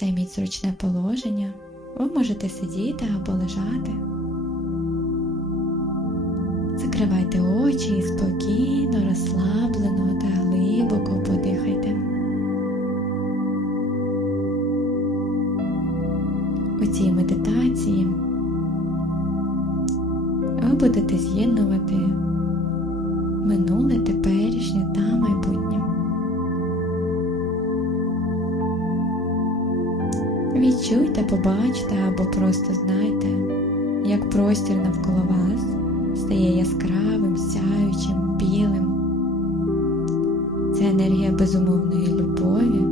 Займіть зручне положення. Ви можете сидіти або лежати. Закривайте очі і спокійно, розслаблено та глибоко подихайте. У цій медитації ви будете з'єднувати Відчуйте, побачте або просто знайте, як простір навколо вас стає яскравим, сяючим, білим. Це енергія безумовної любові.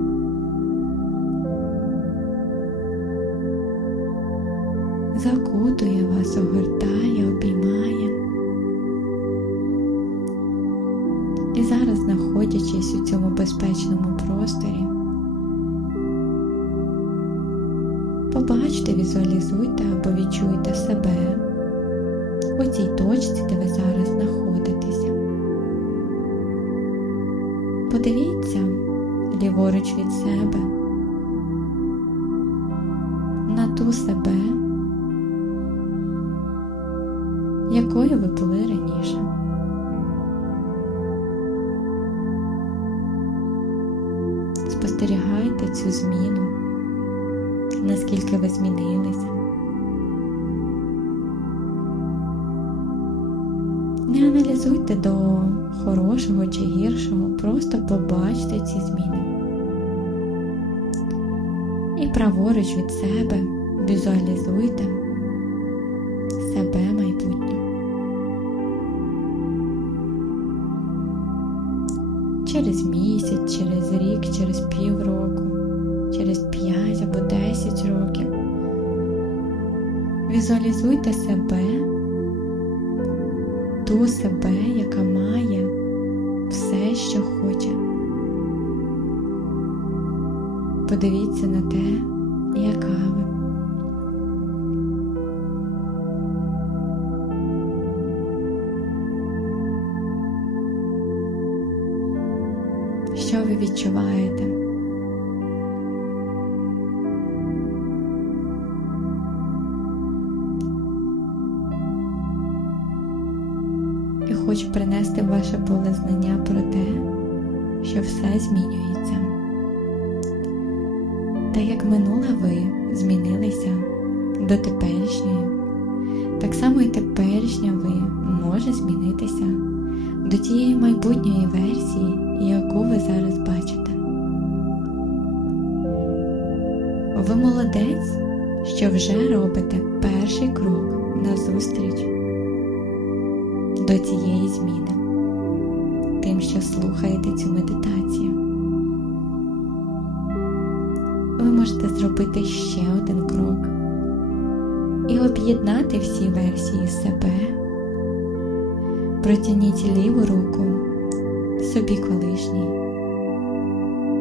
Закутує вас, огортає, обіймає. І зараз, знаходячись у цьому безпечному просторі, побачте, візуалізуйте або відчуйте себе у цій точці, де ви зараз знаходитеся. Подивіться ліворуч від себе на ту себе, якою ви були раніше. Спостерігайте цю зміну, наскільки ви змінилися. Не аналізуйте до хорошого чи гіршого, просто побачте ці зміни. І праворуч від себе візуалізуйте себе майбутнє. Через місяць, через рік, через півроку, через 5 або 10 років. Візуалізуйте себе ту себе, яка має все, що хоче. Подивіться на те, яка ви. Що ви відчуваєте? Хочу принести ваше поле знання про те, що все змінюється. Та як минула ви змінилися до теперішньої, так само і теперішня ви може змінитися до тієї майбутньої версії, яку ви зараз бачите. Ви молодець, що вже робите перший крок назустріч до цієї зміни, тим, що слухаєте цю медитацію. Ви можете зробити ще один крок і об'єднати всі версії себе. Протягніть ліву руку собі колишній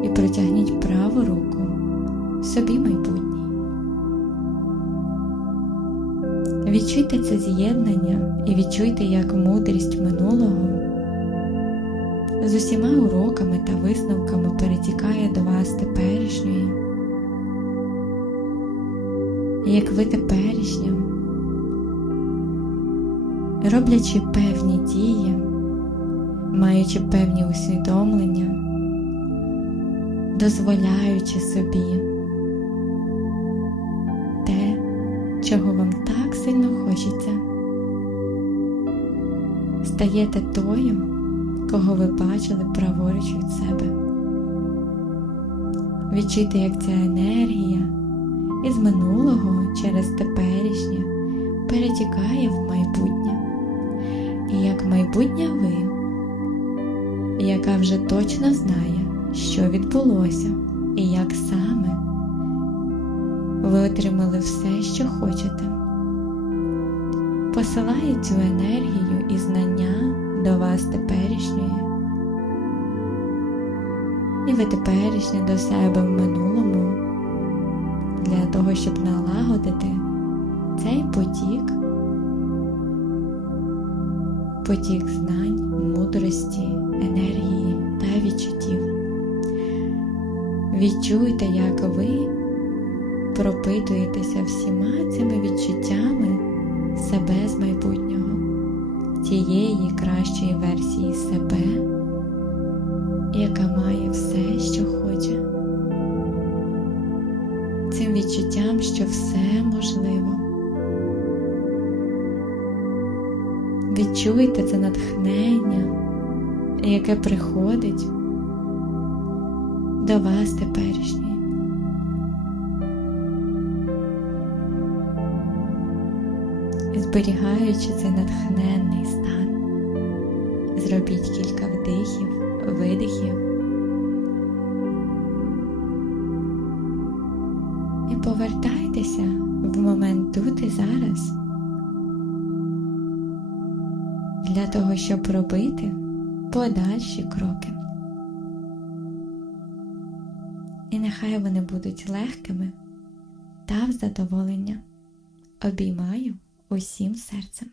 і протягніть праву руку собі майбутній. Відчуйте це з'єднання і відчуйте, як мудрість минулого з усіма уроками та висновками перетікає до вас теперішньої. Як ви теперішня, роблячи певні дії, маючи певні усвідомлення, дозволяючи собі те, чого вам сильно хочеться, стаєте тою, кого ви бачили праворуч від себе. Відчуйте, як ця енергія із минулого через теперішнє перетікає в майбутнє, і як майбутня ви, яка вже точно знає, що відбулося і як саме ви отримали все, що хочете. Посилає цю енергію і знання до вас теперішньої. І ви теперішнє до себе в минулому для того, щоб налагодити цей потік, потік знань, мудрості, енергії та відчуттів. Відчуйте, як ви пропитуєтеся всіма цими відчуттями себе з майбутнього, тієї кращої версії себе, яка має все, що хоче. Цим відчуттям, що все можливо. Відчуйте це натхнення, яке приходить до вас теперішньої. Зберігаючи цей натхненний стан, зробіть кілька вдихів, видихів і повертайтеся в момент тут і зараз для того, щоб робити подальші кроки. І нехай вони будуть легкими та в задоволення. Обіймаю усім серцем.